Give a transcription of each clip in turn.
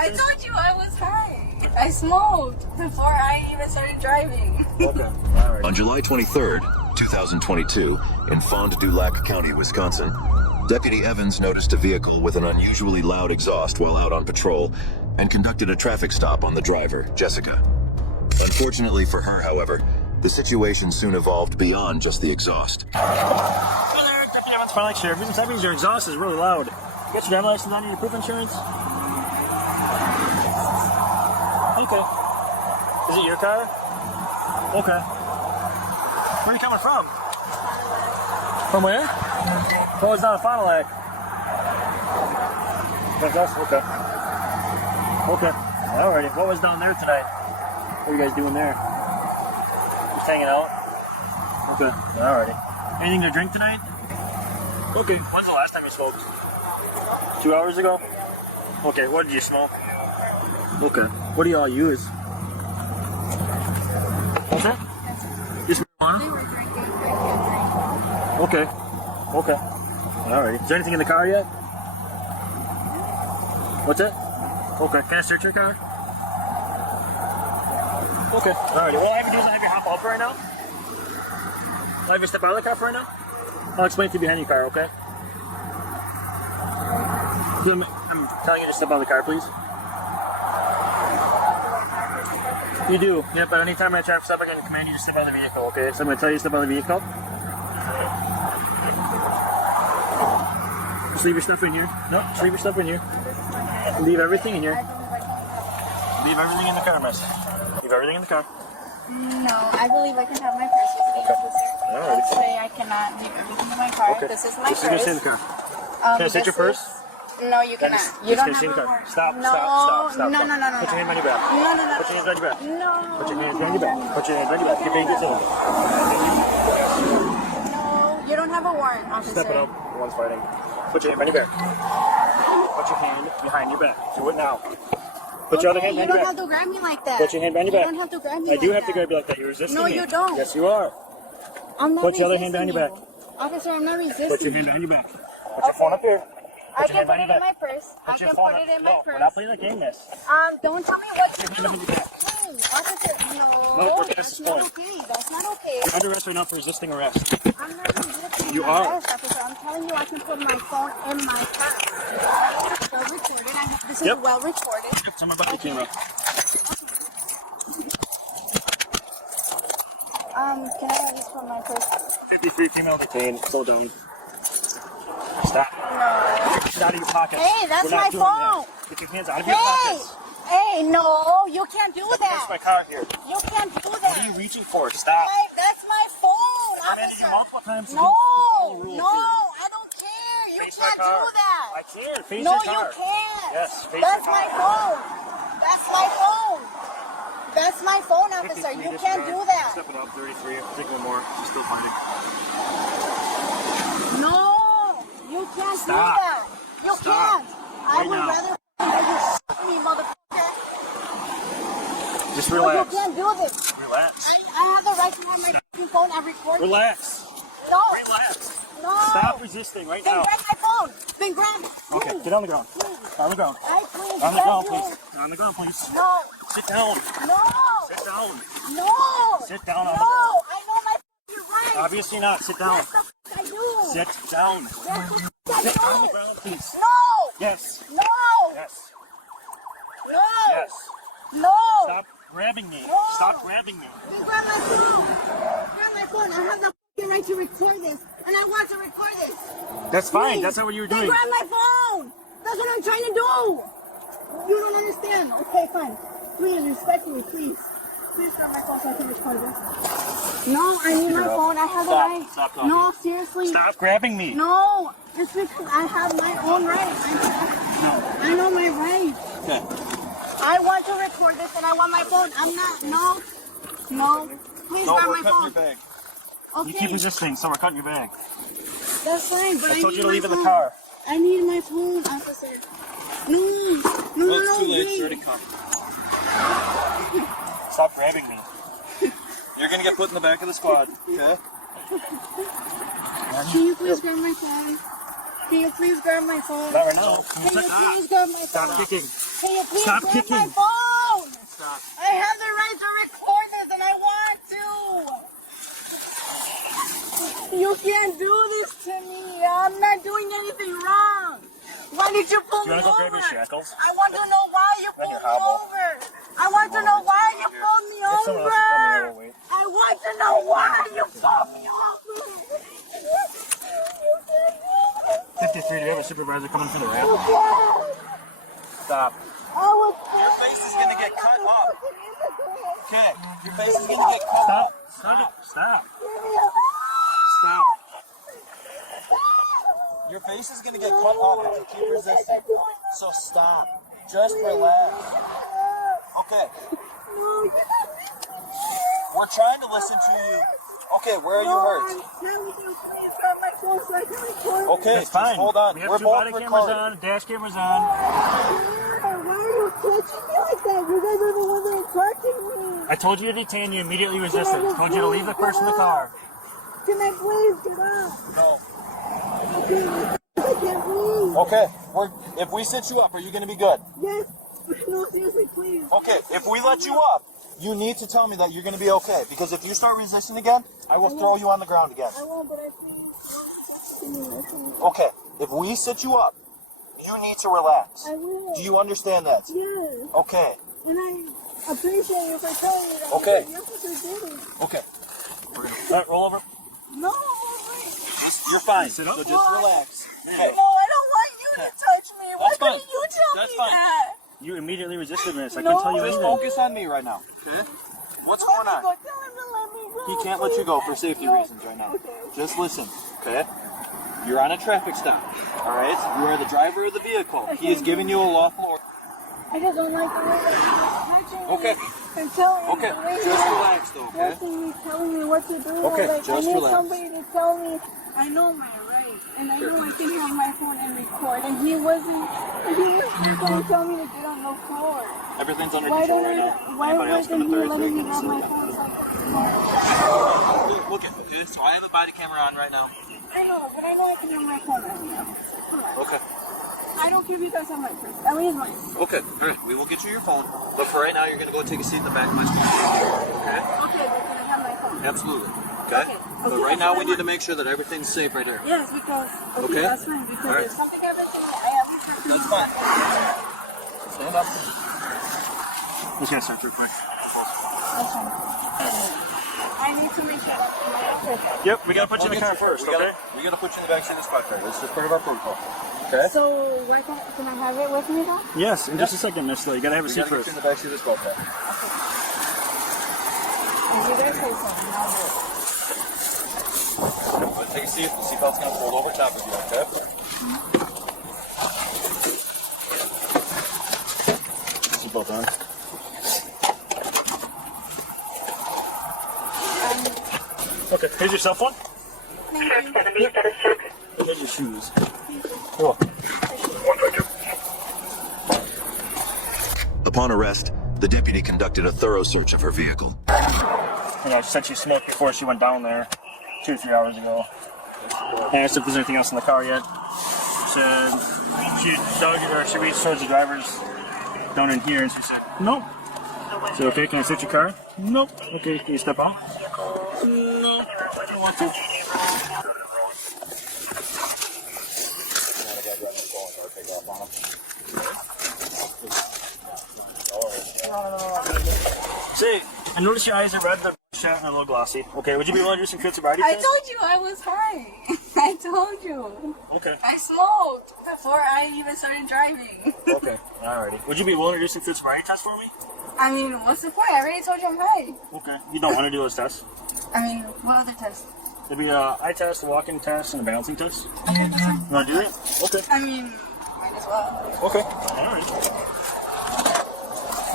I told you I was high. I smoked before I even started driving. Okay. All right. On July 23rd, 2022, in Fond du Lac County, Wisconsin, Deputy Evans noticed a vehicle with an unusually loud exhaust while out on patrol and conducted a traffic stop on the driver, Jessica. Unfortunately for her, however, the situation soon evolved beyond just the exhaust. Hi there, Deputy Evans, Fine Lake Sheriff. That means your exhaust is really loud. You got your driver's license on your proof insurance? Okay. Is it your car? Okay. Where are you coming from? From where? Oh, it's down in Fond du Lac. Fantastic. Okay. Okay. Alrighty. What was down there tonight? What are you guys doing there? Just hanging out? Okay. Alrighty. Anything to drink tonight? Okay. When's the last time you smoked? 2 hours ago? Okay. What did you smoke? Okay. What do y'all use? What's that? Just marijuana? They were drinking. Okay. Okay. Alright. Is there anything in the car yet? What's it? Okay. Can I search your car? Okay. Alright. What I'll have you do is I'll have you hop up right now. I'll have you step out of the car for right now. I'll explain to you behind your car, okay? I'm telling you to step out of the car, please. You do. Yep, but anytime I try to stop, I can command you to step out of the vehicle, okay? So I'm going to tell you to step out of the vehicle. Just leave your stuff in here. No, just leave your stuff in here. Leave everything in here. Leave everything in the car, miss. Leave everything in the car. No, I believe I can have my purse with the officer. Let's say I cannot leave everything in my car. Okay. This is my This is going to stay in the car. Can I set your purse? No, you cannot. You don't have the a car. purse. Stop, No, stop, stop, stop. no, no, no, no. Put your hand behind your back. No, no, no. Put your hands behind your back. No. Put your hands behind your back. Put your hands behind your back. Get your hands No, you don't have a warrant, officer. Step it up. One's fighting. Put your hand behind your back. Put your hand behind your back. Do it now. Put your other hand behind your back. You don't have to grab me like that. Put your hand behind your back. You don't have to grab me I do like have to that. grab you like that. You're resisting No, me. you don't. Yes, you are. I'm not Put your other hand behind resisting your back. you. Officer, I'm not resisting. Put your hand behind your back. Put your phone up here. I can put it in my purse. I Put your can phone put up. it in my No, purse. we're not playing that game, miss. Don't tell me what to Put do. your hand behind your back. Hey, officer, Look, no. we're past That's this not point. okay. That's not okay. You're under arrest right now for resisting arrest. I'm not resisting. You are. Yes, officer. I'm telling you, I can put my phone in my purse. It's well recorded. This is Yep. well recorded. Tell me about the camera. Can I at least put my purse? 53 female detained. Slow down. Stop. No. Get out of your pockets. Hey, that's We're not my doing phone. that. Get your hands out of your Hey, pockets. hey, no, you can't do That's my that. car here. You can't do What are that. you reaching for? Stop. Hey, that's my phone, I commanded you officer. multiple times to No, follow rules no, here. I don't care. You Face my can't car. do that. I can. Face No, your you car. can't. Yes, face That's your my car. phone. That's my phone. That's my phone, officer. 53 You can't do that. Step it up. 33. Take one more. She's still fighting. No, you can't do Stop. that. You Stop. can't. I Right would now. rather you shoot me, motherfucker. Just No, relax. you can't do this. Relax. I have the right to have my fucking phone and record. Relax. No. Relax. No. Stop resisting right Then now. grab my phone. Then grab it. Okay, Please. get on the ground. On the ground. I please On the beg ground, you. please. On the ground, please. No. Sit down. No. Sit down. No. Sit down on No. the ground. I know my fucking rights. Obviously not. Sit down. That's the f I do. Sit down. That's the f I Sit on the do. ground, please. No. Yes. No. Yes. No. Yes. No. Stop grabbing me. No. Stop grabbing me. Then grab my phone. Grab my phone. I have the f***ing right to record this, and I want to record this. That's fine. Please. That's not what you were Then doing. grab my phone. That's what I'm trying to do. You don't understand. Okay, fine. Please, respectfully, please. Please grab my phone so I can record this. No, I need my phone. I have the Stop. right. Stop talking. No, seriously. Stop grabbing me. No, it's because I have my own rights. I know my rights. Okay. I want to record this and I want my phone. I'm not. No. No. Please No, grab we're my cutting phone. your bag. Okay. You keep resisting, so we're cutting your bag. That's fine, but I told need you to my leave in the phone. car. I need my phone, officer. No. No, Well, it's no, too late. It's please. already come. Stop grabbing me. You're gonna get put in the back of the squad. Okay. Can you please grab my phone? Can you please grab my phone? Not right now. Can you please grab my phone? Stop kicking. Can you please Stop grab kicking. my phone? Stop. I have the right to record this and I want to. You can't do this to me. I'm not doing anything wrong. Why did you pull Do you me want to go over? grab your shackles? I want to know why you pulled me your hobble. over. I want to know why you pulled me If someone else is coming here, over. we'll wait. I want to know why you pulled me over. 53, do you have a supervisor coming for the wrap? Stop. Your face is gonna get cut off. Okay, your face is gonna get cut off. Stop. Stop. Your face is gonna get cut off if you keep resisting. So stop. Just relax. Okay. We're trying to listen to you. Okay, where are you hurt? Okay, That's fine. just hold on. We have We're 2 both body cameras recording. on, dash cameras on. Why are you touching me like that? You guys are the ones that are touching me. I told you to detain you, immediately resisted. I told you to leave the person in the car. Can I please get up? No. I can't breathe. Okay, if we sit you up, are you gonna be good? Yes. No, seriously, please. Okay, if we let you up, you need to tell me that you're gonna be okay. Because if you start resisting again, I will throw you on the ground again. I won't, but I please. Okay, if we sit you up, you need to relax. I will. Do you understand that? Yes. Okay. And I appreciate you for telling me that. Okay. Yes, what you're doing. Okay. All right, roll over. No, wait. You're fine. Sit up. So just relax. Okay. No, I don't want you to touch me. Why That's fine. couldn't you tell That's me fine. that? You immediately resisted this. I No. couldn't tell you Just anything. focus on me right now. Okay. What's Let going me on? go. Tell him to let me go. He can't let you go for safety No. reasons right now. Okay. Just listen. Okay. You're on a traffic stop. All right. You are the driver of the vehicle. He is giving you a lawful order. I just don't like the way that you're touching me. Okay. And telling me Okay. the way Just you're relax though. Okay. forcing me, telling me what to do. Okay, Like, I just need relax. somebody to tell me I know my rights. And I know I can have my phone and record. And he wasn't going to tell me to get on the floor. Everything's under Why control don't right I, now. why Anybody else wasn't gonna he third letting me grade grab my can phone? Look at okay. So I have a body camera on right now. I know, but I know I can have my phone right now. Okay. I don't care if you guys have my purse. At least mine. Okay. All right. We will get you your phone. But for right now, you're gonna go take a seat in the back of my car. Okay. Okay, but can I have my phone? Absolutely. Okay. Okay. But Okay, right now, we that's need to fine. make sure that everything's safe right here. Yes, because Okay. that's fine. Because All right. if something happens to me, I at least have to That's know fine. that. Stand up. Just gotta start real quick. That's fine. I need to make sure. Yep, we gotta put you in the car first, okay? We gotta put you in the back seat of the squad car. This is part of our protocol. Okay. So, why can I have it with me though? Yes, in just a second, Miss Lee. You gotta have a We seat gotta get first. you in the back seat of the squad car. If you guys say something, I'll do it. Take a seat. The seatbelt's gonna fold over top of you. Okay. Seatbelt on. Okay, here's your cell phone. Thank you. Here's your shoes. Cool. Upon arrest, the deputy conducted a thorough search of her vehicle. You know, she said she smoked before she went down there 2 or 3 hours ago. I asked if there's anything else in the car yet. She said she reached towards the drivers down in here and she said, nope. I said, okay, can I search your car? Nope. Okay, can you step out? No, I don't want to. Say, I noticed your eyes are red, they're shut and a little glossy. Okay, would you be willing to do some quick sobriety I test? told you I was high. I told you. Okay. I smoked before I even started driving. Okay. Alrighty. Would you be willing to do some quick sobriety test for me? I mean, what's the point? I already told you I'm high. Okay. You don't want to do those tests? I mean, what other test? There'd be a eye test, a walking test, and a balancing test. Okay, that's fine. You want to do it? Okay. I mean, might as well. Okay. Alright.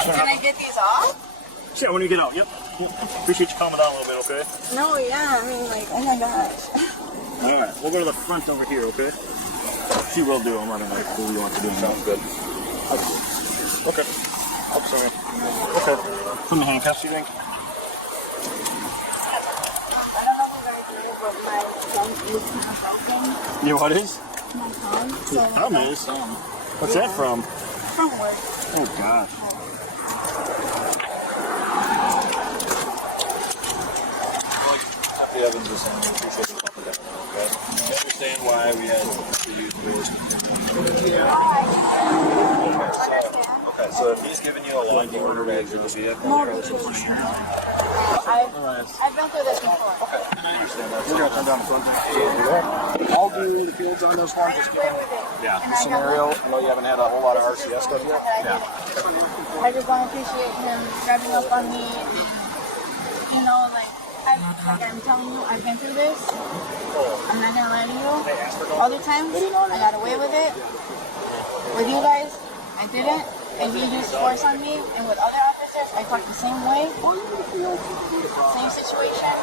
Can I get these off? Yeah, when you get out. Yep. Appreciate you calming down a little bit, okay? No, yeah, I mean, like, oh my gosh. Alright. We'll go to the front over here, okay? She will do them. I don't know who you want to do them. Sounds good. Okay. Oh, sorry. Okay. Put me handcuffs, you think? Yeah, what is? My phone. So, Thumb is? What's that from? from work. Oh, gosh. Deputy Evans is saying we appreciate you talking down, okay? I understand why we had to use force. Okay, so if he's giving you a line order to exit the vehicle, No, you're because pushing your I've been through this before. Okay, I understand that. We're going to turn down the front. I'll do the fields on those ones. I Just agree give with it. yeah, And I got scenario. lucky. I know you haven't had a whole lot of RCS stuff yet. Yeah. I just want to appreciate him grabbing up on me. And, you know, like I'm telling you, I've been through this. I'm not gonna lie to you. Other times, I got away with it. With you guys, I didn't. And he used force on me. And with other officers, I talked the same way. Same situation.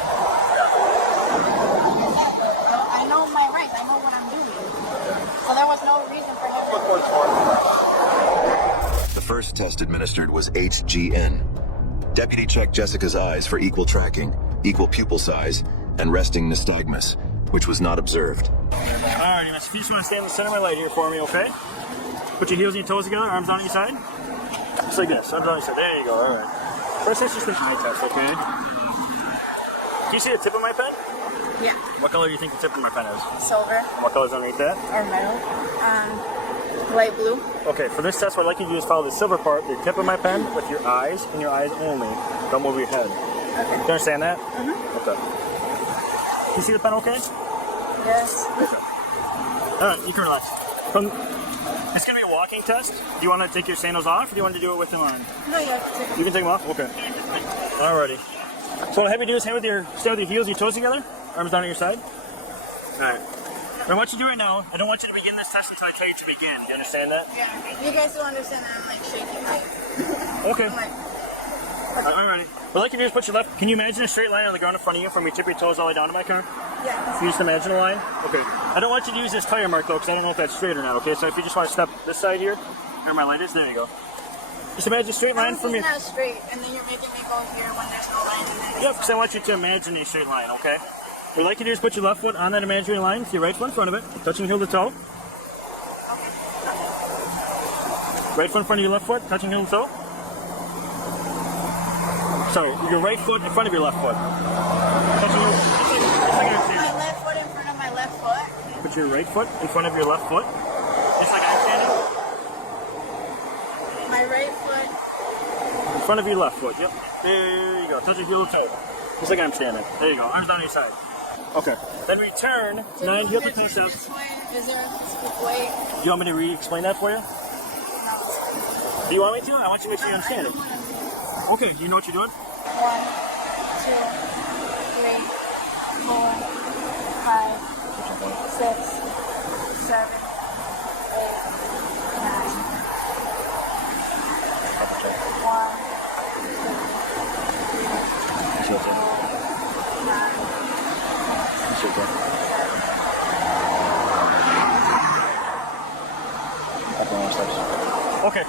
I know my rights. I know what I'm doing. So there was no reason for him to... The first test administered was HGN. Deputy checked Jessica's eyes for equal tracking, equal pupil size, and resting nystagmus, which was not observed. Alrighty, miss. If you just want to stand in the center of my light here for me, okay? Put your heels and your toes together, arms on each side. Just like this, arms on each side. There you go, alright. First, let's just finish my test, okay? Do you see the tip of my pen? Yeah. What color do you think the tip of my pen is? Silver And what color's underneath that? or metal. Light blue. Okay, for this test, what I'd like you to do is follow the silver part, the tip of my pen, with your eyes, and your eyes only. Don't move your head. Okay. Do you understand that? Mm-hmm. Okay. You see the pen okay? Yes. Alright, you can relax. It's going to be a walking test. Do you want to take your sandals off, or do you want to do it with them on? No, you have to take You can take them off? Okay. Alrighty. So what I have you do is stand with your heels and your toes together. Arms down at your side. Alright. What I want you to do right now, I don't want you to begin this test until I tell you to begin. You understand that? Yeah. You guys do understand that I'm like shaking. Like, Okay. I'm like, Alrighty. What I'd like you to do is put your left... Can you imagine a straight line on the ground in front of you from your tip of your toes all the way down to my car? yeah. Can you just imagine a line? Okay. I don't want you to use this tire mark though, because I don't know if that's straight or not, okay? So if you just want to step this side here, where my light is, there you go. Just imagine a straight line from your... It's not straight, and then you're making me go here when there's no line. And then Yep, because I want you to imagine a straight line, okay? What I'd like you to do is put your left foot on that imaginary line, with your right foot in front of it, touching heel to toe. Right foot in front of your left foot, touching heel to toe. So, your right foot in front of your left foot. Touching heel. my left foot in front of my left foot. Put your right foot in front of your left foot. Just like I'm standing. My right foot. In front of your left foot, yep. There you go. Touch your heel to toe. Just like I'm standing. There you go. Arms down each side. Okay. Then return 9 heel to toe steps. Is there a specific way? Do you want me to re-explain that for you? No. Do you want me to? I want you to make sure you understand it. Okay, you know what you're doing? 1, 2, 3, 4, 5, 6, 7, 8, 9. Okay.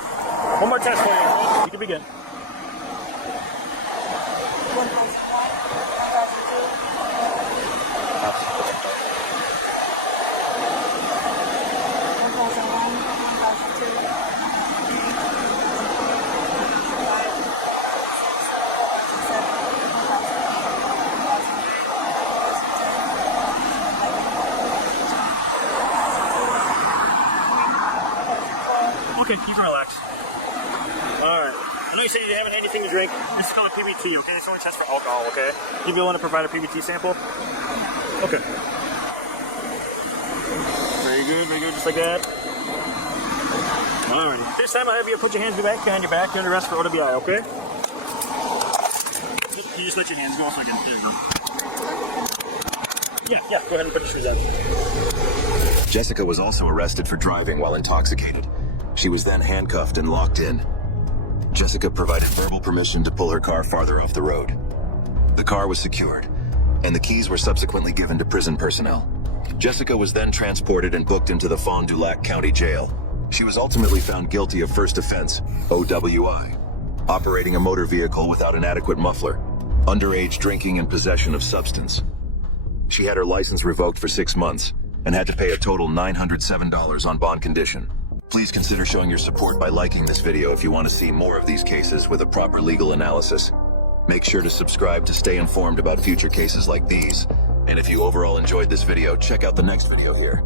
One more test for you. You can begin. 1001, Okay, you can relax. Alright. I know you said you haven't had anything to drink. This is called PBT, okay? It's only test for alcohol, okay? You be willing to provide a PBT sample? Okay. Very good, just like that. Alright. This time I'll have you put your hands behind your back, under rest for OWI, okay? You just let your hands go so I can, there you go. Yeah, go ahead and put your shoes on. Jessica was also arrested for driving while intoxicated. She was then handcuffed and locked in. Jessica provided verbal permission to pull her car farther off the road. The car was secured, and the keys were subsequently given to prison personnel. Jessica was then transported and booked into the Fond du Lac County Jail. She was ultimately found guilty of first offense, OWI, operating a motor vehicle without an adequate muffler, underage drinking and possession of substance. She had her license revoked for 6 months and had to pay a total $907 on bond condition. Please consider showing your support by liking this video if you want to see more of these cases with a proper legal analysis. Make sure to subscribe to stay informed about future cases like these. And if you overall enjoyed this video, check out the next video here.